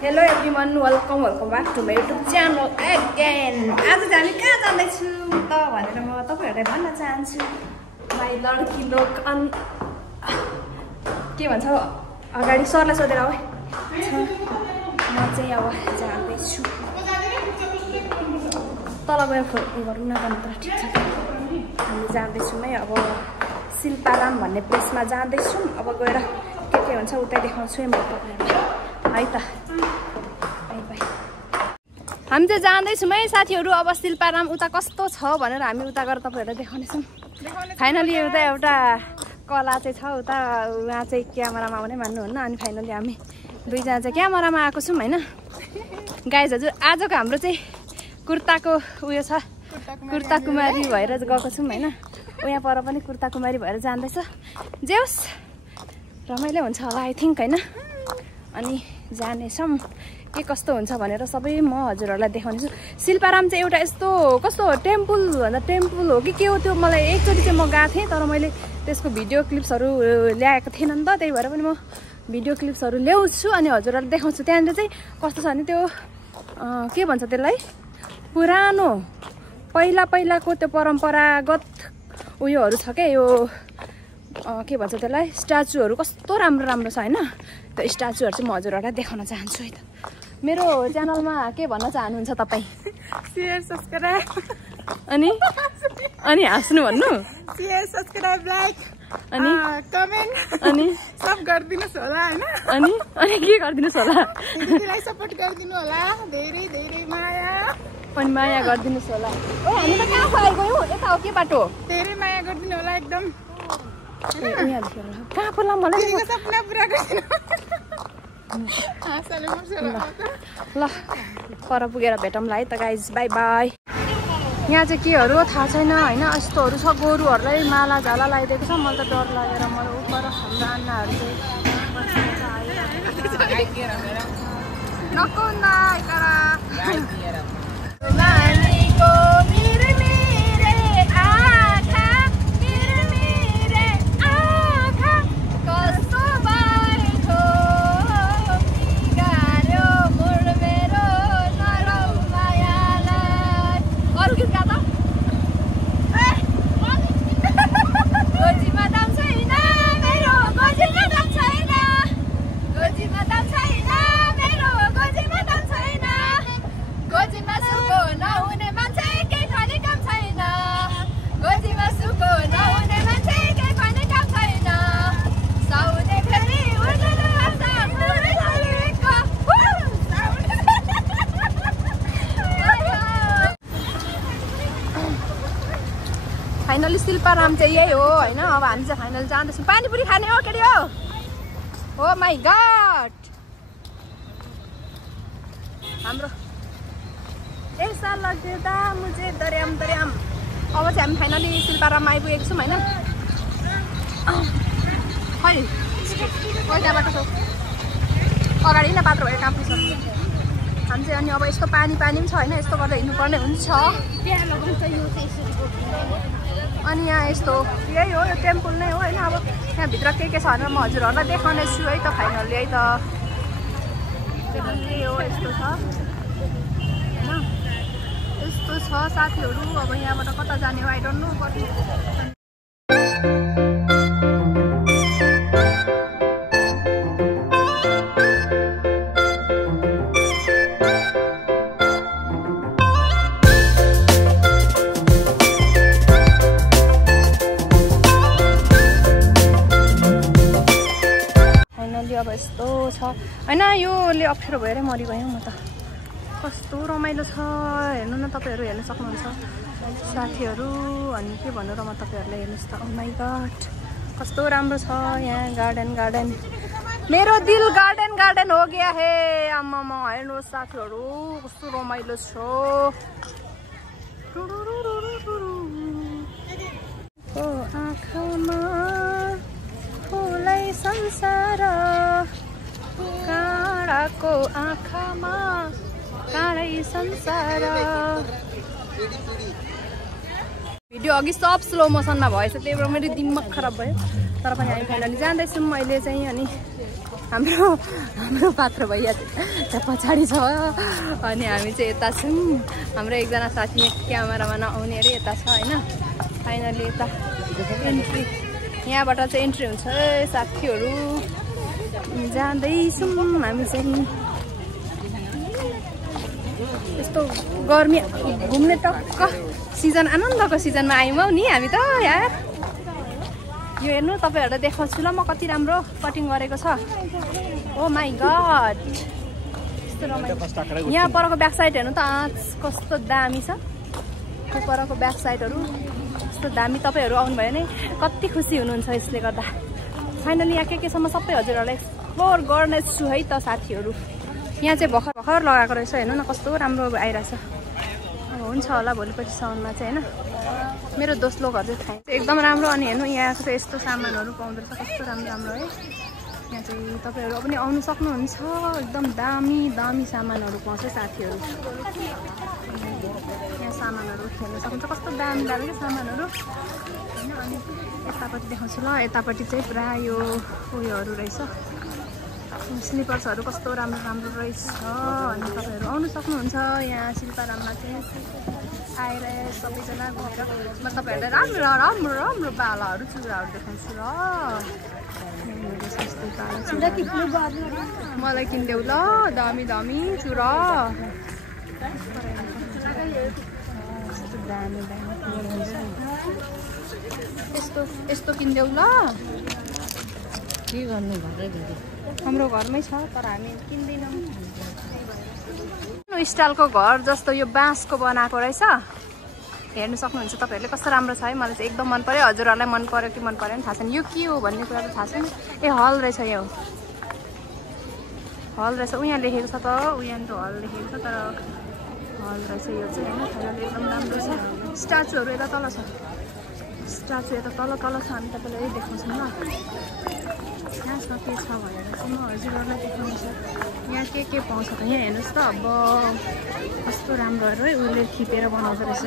Hello everyone, welcome back to my YouTube channel again. आज चाहिँ हामी कहाँ जाँदैछु त भनेर म तपाईहरुलाई भन्न चाहन्छु। भाइ लड्की लोक के भन्छ अगाडि सरलाई सोधेर आऊ। म चाहिँ अब जाँदैछु। तल गएर फोटो गरौँ न भने त ठीक छ। हामी जाँदैछौँ है अब शिल्पाराम भन्ने प्लेसमा जाँदैछौँ। अब गएर के हुन्छ उतै देखाउँछु म तपाईहरुलाई है त। हामी चाहिँ जाँदैछौँ है साथीहरू। अब शिल्पाराम उता कस्तो छ भनेर हामी उता गएर तपाईहरुलाई देखाउनेछौँ। फाइनली एउटा कला चाहिँ छ उता, उहाँ चाहिँ क्यामेरामा आउने मान्नुहुन्न। अनि फाइनली हामी दुईजना चाहिँ क्यामेरामा आएको छौँ होइन गाइज। हजुर आजको हाम्रो चाहिँ कुर्ताको उयो छ, कुर्ता कुमारी भएर गएको छौँ होइन। उहाँ पर पनि कुर्ता कुमारी भएर जाँदैछ। जे होस् रमाइलो हुन्छ होला आई थिङ्क होइन। अनि जानेछौँ के कस्तो हुन्छ भनेर सबै म हजुरहरूलाई देखाउनेछु। शिल्पाराम चाहिँ एउटा यस्तो कस्तो टेम्पल भन्दा टेम्पल हो कि के हो त्यो मलाई एकचोटि चाहिँ म गएको थिएँ, तर मैले त्यसको भिडियो क्लिप्सहरू ल्याएको थिएन नि त। त्यही भएर पनि म भिडियो क्लिप्सहरू ल्याउँछु अनि हजुरहरूलाई देखाउँछु। त्यहाँनिर चाहिँ कस्तो छ भने त्यो के भन्छ त्यसलाई, पुरानो पहिलाको त्यो परम्परागत उयोहरू छ क्या। यो के भन्छ त्यसलाई, स्ट्याचुहरू कस्तो राम्रो छ होइन। त्यो स्ट्याचुहरू चाहिँ म हजुरहरूलाई देखाउन चाहन्छु है त। मेरो च्यानलमा के भन्न चाहनुहुन्छ तपाईँ? शेयर सब्सक्राइब अनि हाँस्नु भन्नु, शेयर सब्सक्राइब लाइक अनि कमेन्ट अनि सब गरिदिनुस् होला हैन। अनि के गरिदिनुस् होला? दिदीलाई सपोर्ट गरिदिनु होला। धेरै धेरै माया अनि माया गरिदिनुस् होला। ओ हामी त कहाँ पलाइ गयौँ? यता हो के बाटो? धेरै माया गरिदिनु होला एकदम। कहाँ पला मलाई दिदीको सपना पुरा गरिदिनु। आशाले मर्छ ल पर पुगेर भेटौँला है त गाइज। By by. यहाँ चाहिँ केहरू थाहा छैन होइन। यस्तोहरू छ, गोरुहरूलाई माला झाला लगाइदिएको छ। मलाई त डर लागेर मलाई उपर हाम्रो आन्नाहरू फाइनली शिल्पाराम चाहिँ यही हो होइन। अब हामी चाहिँ फाइनल जाँदैछौँ। पानीपुरी खाने हो केटी हो? हो माई गॉड हाम्रो ऐसा लाग्दा मुझे दर्याम। अब चाहिँ हामी फाइनली शिल्पाराममा आइपुगेको छौँ होइन। खै त्यहाँ बाटो छ अगाडि न पात्र भएर काँप्नु सक्छ हामी चाहिँ। अनि अब यस्तो पानी पनि छ होइन, यस्तो गर्दा हिँड्नुपर्ने हुन्छ। अनि यहाँ यस्तो यही हो, यो टेम्पल नै हो होइन। अब यहाँभित्र के छ भनेर म हजुरहरूलाई देखाउने छु है त फाइनल्ली है त। त्यही हो यस्तो छ होइन, यस्तो छ साथीहरू। अब यहाँबाट कता जाने हो आई डोन्ट नो। अब यस्तो छ होइन। योले अप्ठ्यारो भएरै मरिगयौँ म त। कस्तो रमाइलो छ हेर्नु न, तपाईँहरू हेर्न सक्नुहुन्छ साथीहरू। अनि के भन्नु र म तपाईँहरूलाई हेर्नुहोस् त। ओ माई गॉड कस्तो राम्रो छ यहाँ गार्डन। मेरो दिल गार्डन हो गया है। आम्मामा हेर्नुहोस् साथीहरू कस्तो रमाइलो छ। ओ आँखामा फुलै संसार, काँडाको आँखामा काँडै संसार। भिडियो अघि सब स्लो मोसनमा भएछ, त्यही भएर मेरो दिमाग खराब भयो। तर पनि हामी फाइनली जाँदैछौँ अहिले चाहिँ। अनि हाम्रो पात्र भैया त्यहाँ पछाडि छ अनि हामी चाहिँ यता छौँ। हाम्रो एकजना साथी क्यामेरामा नआउने अरे यता छ होइन। फाइनली यता एन्ट्री यहाँबाट चाहिँ एन्ट्री हुन्छ साथीहरू। जाँदैछौँ हामी चाहिँ। यस्तो गर्मी घुम्ने टक्क सिजन आनन्दको सिजनमा आयौँ हौ नि हामी त यार। यो हेर्नु तपाईँहरूलाई देखाउँछु ल म कति राम्रो कटिङ गरेको छ। ओ माई गड यस्तो रमाइलो। यहाँ परको ब्याक साइड हेर्नु त कस्तो दामी छ। यो परको ब्याक साइडहरू कस्तो दामी। तपाईँहरू आउनुभयो भने कति खुसी हुनुहुन्छ यसले गर्दा। फाइनली यहाँ के सम्म सबै हजुरहरूलाई एक्सप्लोर गर्नेछु है त साथीहरू। यहाँ चाहिँ भर्खर भर्खर लगाएको रहेछ हेर्नु न कस्तो राम्रो आइरहेछ। अब हुन्छ होला भोलिपट्टि साउनमा चाहिँ होइन। मेरो दोस्रो घर चाहिँ खाएँ एकदम राम्रो। अनि हेर्नु यहाँको चाहिँ यस्तो सामानहरू पाउँदो रहेछ कस्तो राम्रो राम्रो है। यहाँ चाहिँ तपाईँहरू पनि आउनु सक्नुहुन्छ। एकदम दामी दामी सामानहरू पाउँछ साथीहरू। यहाँ सामानहरू खेल्न सक्नुहुन्छ कस्तो दामी दामी क्या सामानहरू होइन। अनि यतापट्टि देखाउँछु ल। यतापट्टि चाहिँ पुरा यो उयोहरू रहेछ स्लिपर्सहरू कस्तो राम्रो राम्रो रहेछ। अनि तपाईँहरू आउनु सक्नुहुन्छ यहाँ शिल्पाराममा चाहिँ आएर सबैजना घुमेर म तपाईँहरूलाई राम्रो राम्रो राम्रो बालाहरू चुराहरू देखाउँछु ल। मलाई किनिदेऊ ल दामी दामी चुरा। दामी दामी यस्तो किनिदेऊ ल। के गर्नु हाम्रो घरमै छ तर हामी किन्दैनौँ। स्टाइलको घर जस्तो यो बाँसको बनाएको रहेछ हेर्नु सक्नुहुन्छ तपाईँहरूले कस्तो राम्रो छ है। मलाई चाहिँ एकदम मन पर्यो। हजुरहरूलाई मन पर्यो कि मन परेन थाहा छैन। यो के हो भन्ने कुरा त थाहा छैन। ए हल रहेछ यो हल रहेछ। उहाँ लेखेको छ त उहाँ त हल लेखेको छ तर हल रहेछ यो चाहिँ होइन। फाइनली एकदम राम्रो छ। स्ट्याचुहरू यता तल छ। स्ट्याचु यता तल तल छ। हामी तपाईँलाई देखाउँछौँ ल यहाँ छ के छ भनेर चाहिँ म हजुरहरूलाई देखाउँछु। यहाँ के पाउँछ त यहाँ हेर्नुहोस् त। अब कस्तो राम्रोहरू है उसले खिपेर बनाउँछ रहेछ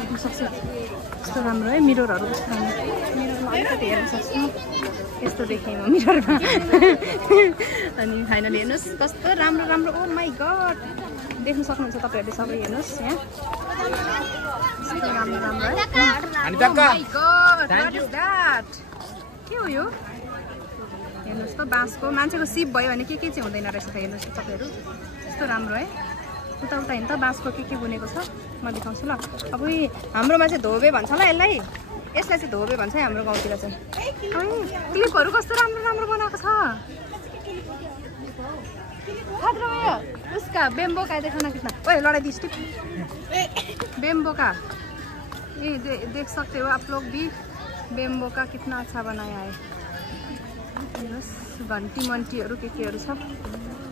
देख्नु सक्छु। कस्तो राम्रो है मिररहरू कस्तो राम्रो। मिररमा अलिकति हेर्न सक्छु यस्तो देखेँ म मिररमा। अनि फाइनली हेर्नुहोस् कस्तो राम्रो राम्रो। ओ माई गड देख्नु सक्नुहुन्छ तपाईँहरूले सबै हेर्नुहोस् यहाँ कस्तो राम्रो राम्रो है। के हो यो हेर्नुहोस् त बाँसको मान्छेको सिप भयो भने के चाहिँ हुँदैन रहेछ त हेर्नुहोस् त तपाईँहरू यस्तो राम्रो है। उता उता हिँड्दा बाँसको के बनेको छ म देखाउँछु ल। अब हाम्रोमा चाहिँ धोबे भन्छ ल यसलाई। यसलाई चाहिँ धोबे भन्छ है हाम्रो गाउँतिर चाहिँ। क्लिपहरू कस्तो राम्रो राम्रो बनाएको छ। उसका बेम्बोका देखना कितना ओए लड़ाई स्टिप बेम्बो का ये देख सकते हो आप लोग भी बेम्बो का कितना अच्छा बनाया है। घन्टी मन्टीहरू केहरू छ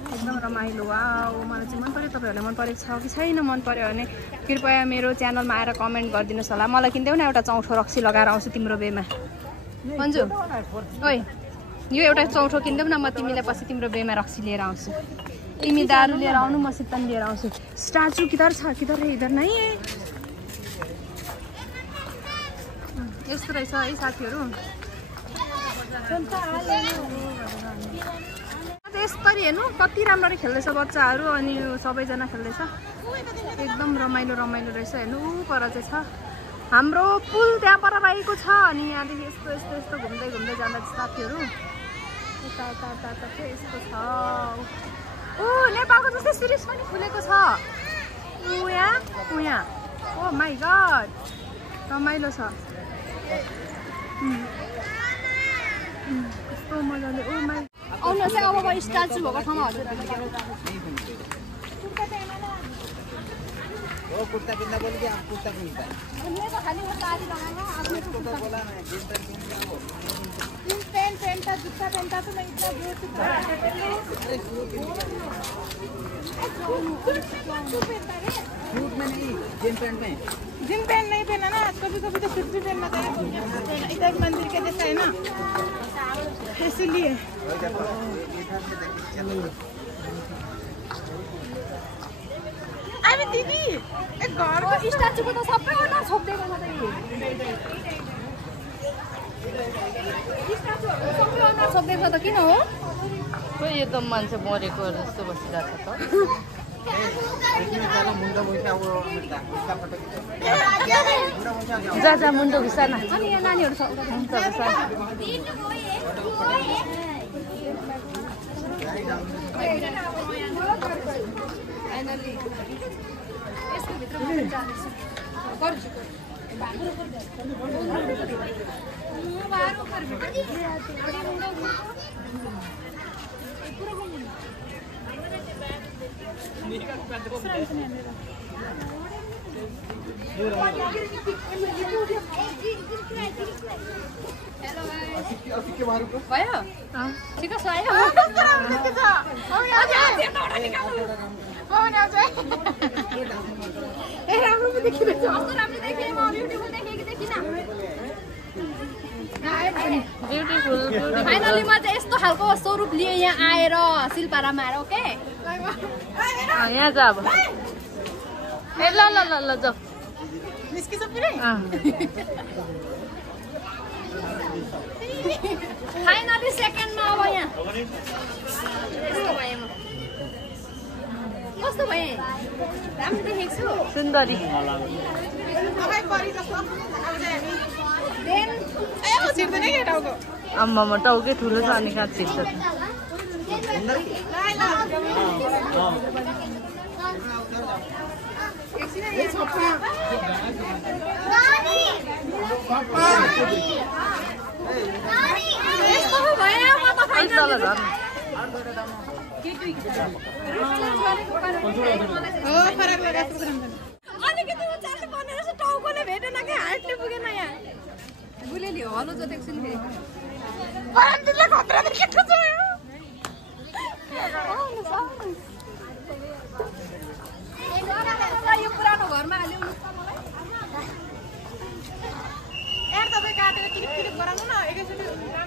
एकदम रमाइलो। वाओ मलाई चाहिँ मन पर्यो। तपाईँहरूलाई मन परेको छ कि छैन? मन पर्यो भने कृपया मेरो च्यानलमा आएर कमेन्ट गरिदिनुहोस् होला। मलाई किन्देऊ न एउटा चौठो रक्सी लगाएर आउँछु तिम्रो बेमा मन्जु। ओइ यो एउटा चौठो किन्देऊ न म तिमीलाई पछि तिम्रो बेमा रक्सी लिएर आउँछु। तिमी दारू लिएर आउनु म सित्तन लिएर आउँछु। स्ट्याचु किधर छ किधर है इधर नै यस्तो रहेछ है साथीहरू। यसरी हेर्नु कति राम्ररी खेल्दैछ बच्चाहरू अनि सबैजना खेल्दैछ एकदम रमाइलो रमाइलो रहेछ। हेर्नु पर चाहिँ छ हाम्रो पुल त्यहाँ पर रहेको छ। अनि यहाँदेखि यस्तो यस्तो यस्तो घुम्दै घुम्दै जाँदा साथीहरू यता यता यता यता चाहिँ यस्तो छ। ओ नेपालको जस्तै सिरिस पनि फुलेको छ उहाँ। ओ माई गड रमाइलो छ कस्तो मजाले। ओ माई आउनुहोस् है अब स्ट्याचु भएको ठाउँमा हजुर। कुर्ता पिन्दा बोली क्या कुर्ता पिन्दा खाली वो साड़ी लगाना आपने तो बोला ना जींस पैंट पहनता जूता पहनता तो मैं इतना बहुत सूट में नहीं जींस पैंट में। जींस पैंट नहीं पहना ना कभी कभी तो सूट भी पहनना चाहिए। इधर मंदिर के जैसा है ना इसलिए। अरे दीदी एक घरको स्ट्याचुको त सबै अनुहार छोप्दिएको छ त स्ट्याचुहरू सबै अनुहार छोप्दिएको छ त किन हो? खोइ यो त मान्छे मरेको जस्तो बसिरहेको छ त जा मुन्डो घुसाना अनि यहाँ नानीहरू छ भयो ठिक छ आयो राम्रो पो देखिरहेछ राम्रो देखेँ म ब्युटिफुल देखेँ कि देखिनँ फाइनली म चाहिँ यस्तो खालको स्वरूप लिएँ यहाँ आएर सिलपारामा आएर ओके यहाँ जा अब ए ल ल ल ल जाऊ निस्किन्छ पुरै फाइनली सेकेन्डमा अब यहाँ कस्तो भएँ राम्रो देखेको छु सुन्दरी आम्मामा टाउकै ठुलो छ अनि कहाँ छिर्छ टाउकोले भेटेन कि हार्टले पुगेन यहाँ बुलेली हलो जोतेको छु नि यो पुरानो घरमा हाल्यो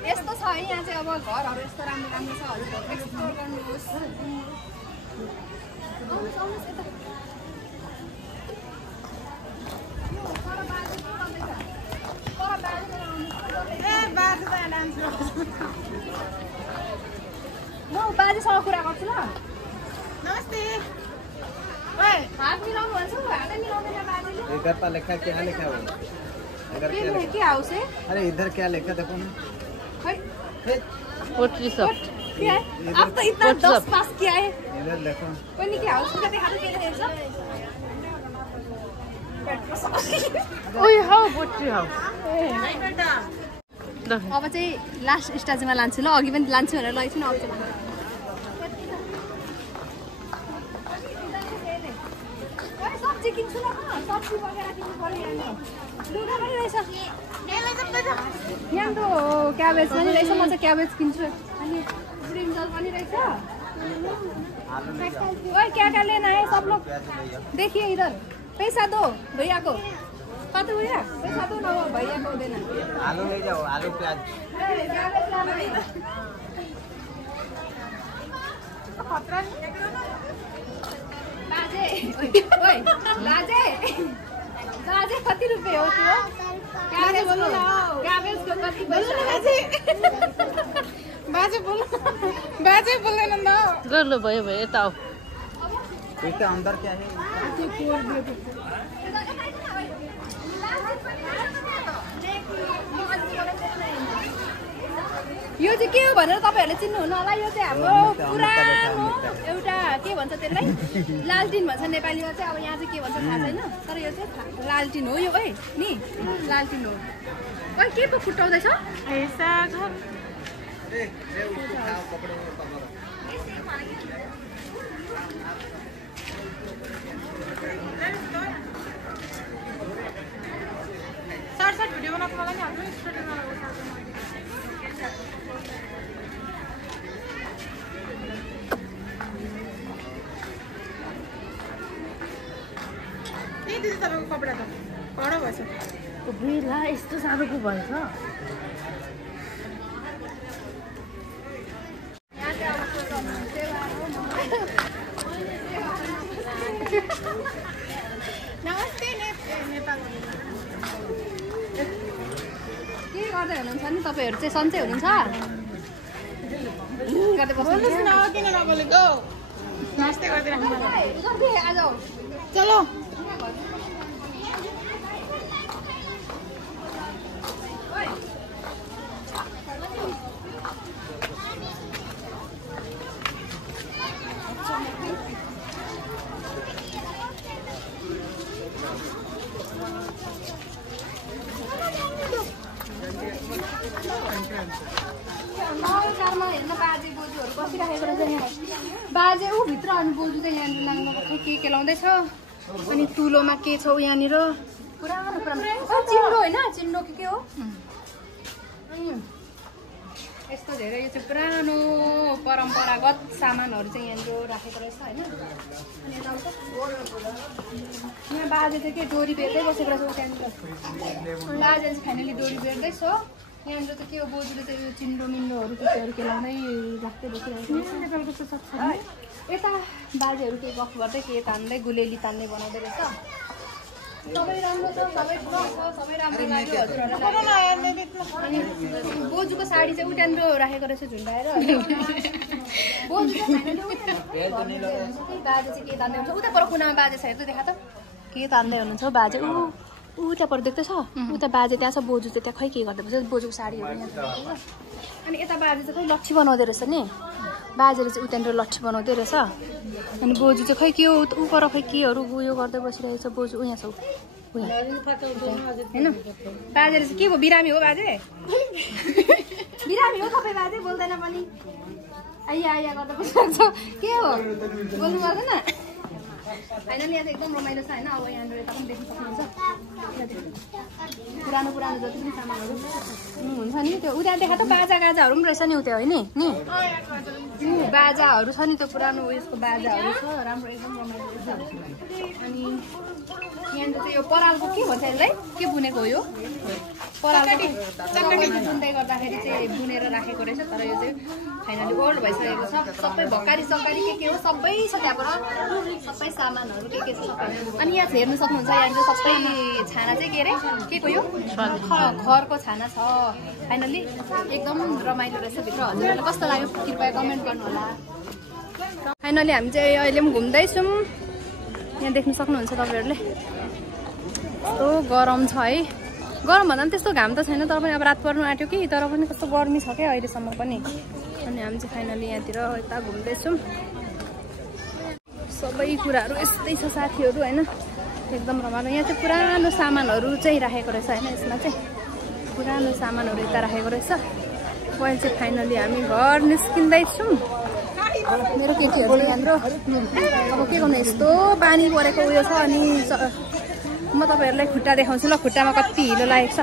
यस्तो छ है यहाँ चाहिँ अब घरहरू यस्तो राम्रो राम्रो छ एक्सप्लोर गर्नुहोस् म बाजेसँग कुरा गर्छु ल नमस्ते हात मिलाउनु भन्छ हातै मिलाउँदैन बाजेले इधर पर लिखा क्या लिखा हुआ के हाउस है अरे इधर क्या लिखा देखो ना पोट्री सब क्या है अब तो इतना 10 पास किया है इधर देखो कोई नहीं क्या हाउस का देखा तो क्या है सब ओइ हाउ पोट्री हाउस अब चाहिँ लास्ट स्टेजमा लान्छु ल अघि पनि लान्छु भनेर लगेको छु नि अब चाहिँ सब्जी किन्छु न सब्जी वगैरह किन्नु पर्यो लुगा पनि रहेछ यहाँ त क्याबेज पनि रहेछ म चाहिँ क्याबेज किन्छु अनि ब्रिन्जल पनि रहेछ ओए क्या लेना है सब लोग देखिए इधर पैसा दो भैया को कति भैया पैसा दो न भैया को हुँदैन आलू ले जाओ आलू प्याज बाजे ओए बाजे बाजे कति रुपियाँ हो त्यो बाजे बोल्नु न क्याबेजको कति बोल्नु न बाजे बाजे बोल्दैन न ल ल भयो भयो यता आऊ इसके अंदर क्या है यो चाहिँ के हो भनेर तपाईँहरूले चिन्नुहुन्न होला यो चाहिँ हाम्रो पुरानो एउटा के भन्छ त्यसलाई लालटिन भन्छ नेपालीमा चाहिँ अब यहाँ चाहिँ के भन्छ थाहा छैन तर यो चाहिँ लालटिन हो यो है नि लालटिन हो ओइ के पो फुटाउँदैछ साट भिडियो बनाएको मलाई नि हाम्रो स्टुडियोमा दिदी तपाईँको कपडा त कडा भएछ बेला यस्तो साह्रो पो भएछ नमस्ते नेपाल के गर्दै हुनुहुन्छ नि तपाईँहरू चाहिँ सन्चै हुनुहुन्छ गर्दै बस्नु बोल्नुस् न किन नबोलेको नमस्ते गरिदिराख्नु आज चलो कारमा हेर्न बाजे बोजूहरू बसिराखेको रहेछ यहाँ बाजे ऊ भित्र अनि बोजू चाहिँ यहाँनिर नाङ्गो के लाउँदैछ अनि तुलोमा के छ यहाँनिर पुरानो चिन्डो होइन चिन्डो के हो यस्तो धेरै यो चाहिँ पुरानो परम्परागत सामानहरू चाहिँ यहाँनिर राखेको रहेछ होइन अनि यहाँ बाजे चाहिँ के डोरी बेर्दै बसेको रहेछ त्यहाँनिर बाजे चाहिँ फाइनली डोरी बेर्दैछ यहाँनिर चाहिँ के हो बोजूले चाहिँ यो चिन्डो मिन्डोहरू त्यस्तोहरू केलाउँदै राख्दै बसिरहेको छ यता बाजेहरू के गफ गर्दै के तान्दै गुलेली तान्दै बनाउँदै रहेछ सबै राम्रो छ सबै ठुलो छ सबै राम्रो लाग्यो हजुरहरूलाई अनि बोजूको साडी चाहिँ उट्याम्रो राखेको रहेछ झुन्डाएर बोजू बाजे चाहिँ के तान्दै हुन्छ उता पर कुनामा बाजे छ हेर्दै देखा त के तान्दै हुनुहुन्छ बाजे ऊ त्यहाँ पर देख्दैछ उता बाजे त्यहाँ छ बोजू चाहिँ त्यहाँ खै के गर्दै बस्छ बोजूको साडीहरू यहाँ अनि यता बाजे चाहिँ खै लट्ठी बनाउँदै रहेछ नि बाजेले चाहिँ उतानिर लट्ठी बनाउँदै रहेछ अनि बोजू चाहिँ खै के हो ऊ पर खै केहरू उयो गर्दै बसिरहेको छ बोजू उहाँ छ होइन बाजेले चाहिँ के हो बिरामी हो बाजे बिरामी हो तपाईँ बाजे बोल्दैन पनि आइया आइया गर्दै बसिरहेको छ के हो बोल्नु पर्दैन फाइनली यहाँ चाहिँ एकदम रमाइलो छ होइन अब यहाँनिर यता पनि देख्न सक्नुहुन्छ पुरानो पुरानो जति पनि सामानहरू हुन्छ नि त्यो उता देखा त बाजा गाजाहरू पनि रहेछ नि उता होइन नि बाजाहरू छ नि त्यो पुरानो उयसको बाजाहरू छ राम्रो एकदम रमाइलो छ अनि यहाँनिर चाहिँ यो परालको के भन्छ यसलाई के बुनेको हो यो परालको बुन्दै गर्दाखेरि चाहिँ बुनेर राखेको रहेछ तर यो चाहिँ फाइनली ओल्ड भइसकेको छ सबै भकारी सकारी के हो सबै छ त्यहाँबाट सबै सामानहरू के छ सबै अनि यहाँ हेर्नु सक्नुहुन्छ यहाँनिर सबै छाना चाहिँ के अरे के को यो खरको छाना छ फाइनली एकदम रमाइलो रहेछ भित्र हजुरहरूलाई कस्तो लाग्यो कृपया कमेन्ट गर्नु होला फाइनली हामी चाहिँ अहिले पनि घुम्दैछौँ यहाँ देख्न सक्नुहुन्छ तपाईँहरूले कस्तो गरम छ है गरम भन्दा पनि त्यस्तो घाम त छैन तर पनि अब रात पर्नु आँट्यो कि तर पनि कस्तो गर्मी छ क्या अहिलेसम्म पनि अनि हामी चाहिँ फाइनली यहाँतिर यता घुम्दैछौँ सबै कुराहरू यस्तै छ साथीहरू होइन एकदम रमाइलो यहाँ चाहिँ पुरानो सामानहरू चाहिँ राखेको रहेछ होइन यसमा चाहिँ पुरानो सामानहरू यता राखेको रहेछ अहिले चाहिँ फाइनली हामी घर निस्किँदैछौँ मेरो केटीहरू यहाँनिर अब के गर्नु यस्तो पानी परेको उयो छ अनि म तपाईँहरूलाई खुट्टा देखाउँछु ल खुट्टामा कति हिलो लागेको छ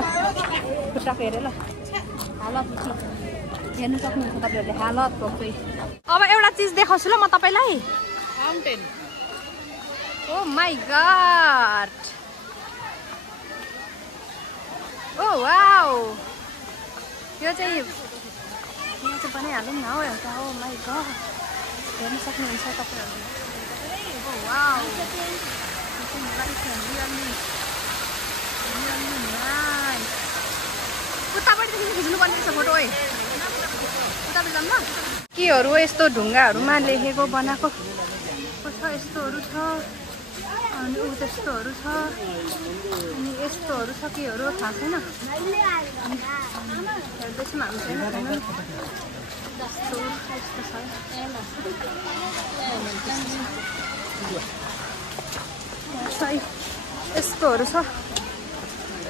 खुट्टाको हेरेँ ल हालत हेर्नु सक्नुहुन्छ तपाईँहरूले हालत भएको अब एउटा चिज देखाउँछु ल म तपाईँलाई fountain oh my God oh wow यो चाहिँ यहाँ चाहिँ बनाइहालौँ न हो एउटा ओ माई गॉड हेर्न सक्नुहुन्छ तपाईँहरूले ओ वाउ उतापट्टिदेखि खिच्नुपर्ने रहेछ फोटो है उतापट्टि जाऊँ न केहरू यस्तो ढुङ्गाहरूमा लेखेको बनाएको छ यस्तोहरू छ अनि ऊ त्यस्तोहरू छ अनि यस्तोहरू छ केहरू थाहा छैन हेर्दैछौँ हामी चाहिँ यस्तोहरू छ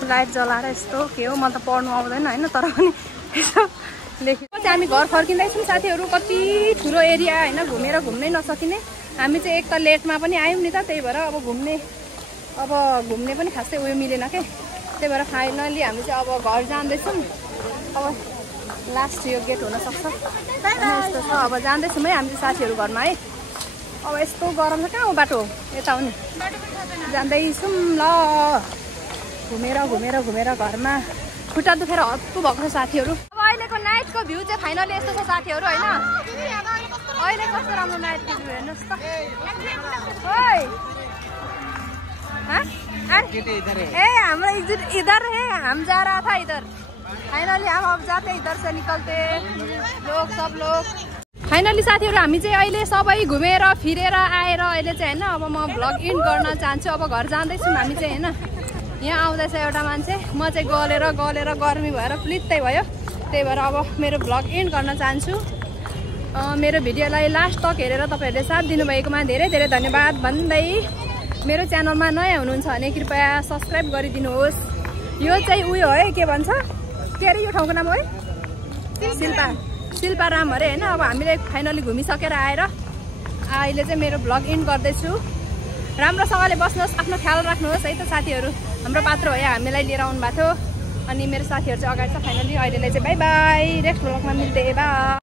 लाइट जलाएर यस्तो के हो मलाई त पढ्नु आउँदैन होइन तर पनि यसो लेखेको चाहिँ हामी घर फर्किँदैछौँ साथीहरू कति ठुलो एरिया होइन घुम्नै नसकिने हामी चाहिँ एक त लेटमा पनि आयौँ नि त त्यही भएर अब घुम्ने पनि खासै उयो मिलेन के त्यही भएर फाइनली हामी चाहिँ अब घर जाँदैछौँ अब लास्ट यो गेट हुनसक्छ यस्तो छ अब जाँदैछौँ है हामी चाहिँ साथीहरू घरमा है अब यस्तो गरम छ कहाँ हो बाटो यता हो नि जाँदैछौँ ल घुमेर घरमा खुट्टा दुखेर हत्तु भएको छ साथीहरू अब अहिलेको नाइटको भ्यू चाहिँ फाइनली यस्तो छ साथीहरू होइन अहिले कस्तो राम्रो नाइटको भ्यू हेर्नुहोस् त ए हाम्रो एग्जिट इधर है हम जा रहा था इधर फाइनली हम अब जाते इधर से निकलते लोग सब लोग फाइनली साथीहरू हामी चाहिँ अहिले सबै घुमेर फिरेर आएर अहिले चाहिँ होइन अब म भ्लग इन्ड गर्न चाहन्छु। अब घर जाँदैछौँ हामी चाहिँ होइन। यहाँ आउँदैछ एउटा मान्छे, म चाहिँ गलेर गर्मी भएर प्लित्तै भयो। त्यही भएर अब मेरो भ्लग इन्ड गर्न चाहन्छु। मेरो भिडियोलाई लास्ट तक हेरेर तपाईँहरूले साथ दिनुभएकोमा धेरै धेरै धन्यवाद भन्दै मेरो च्यानलमा नयाँ हुनुहुन्छ भने कृपया सब्सक्राइब गरिदिनुहोस्। यो चाहिँ उयो है के भन्छ के अरे यो ठाउँको नाम हो है शिल्पाराम अरे होइन। अब हामीले फाइनली घुमिसकेर आएर अहिले चाहिँ मेरो भ्लग इन्ड गर्दैछु। राम्रोसँगले बस्नुहोस्, आफ्नो ख्याल राख्नुहोस् है त साथीहरू। हाम्रो पात्र भयो हामीलाई लिएर आउनु भएको थियो अनि मेरो साथीहरू चाहिँ अगाडि छ। फाइनली अहिलेलाई चाहिँ बाई बाई, नेक्स्ट भ्लगमा मिल्दै बाई।